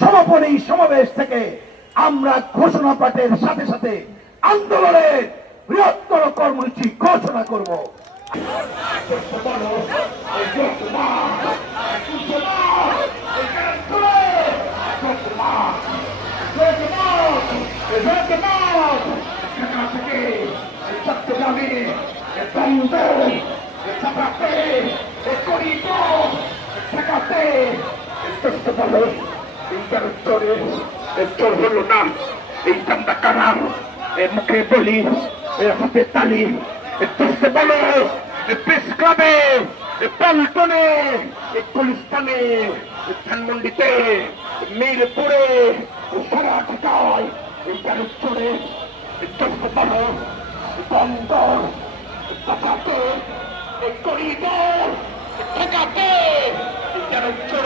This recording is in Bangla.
সমাপনী সমাবেশ থেকে আমরা ঘোষণা পাঠের সাথে সাথে আন্দোলনের বৃহত্তর কর্মসূচি ঘোষণা করব। চট্টগ্রামে দ্বন্দ্ব এইটার উত্তরে উত্তর হলো না। এই চান্দা কারা মুখে বলি হাতে তালি চেষ্টা বলো প্রেস ক্লাবে পল্টনে গুলিস্তানে ধানমন্ডিতে মিরপুরে সারা ঢাকায় এইটার উত্তরে চেষ্টা বলো চাপাতে এ করিডোর ঠেকাতে। এইটার উত্তরে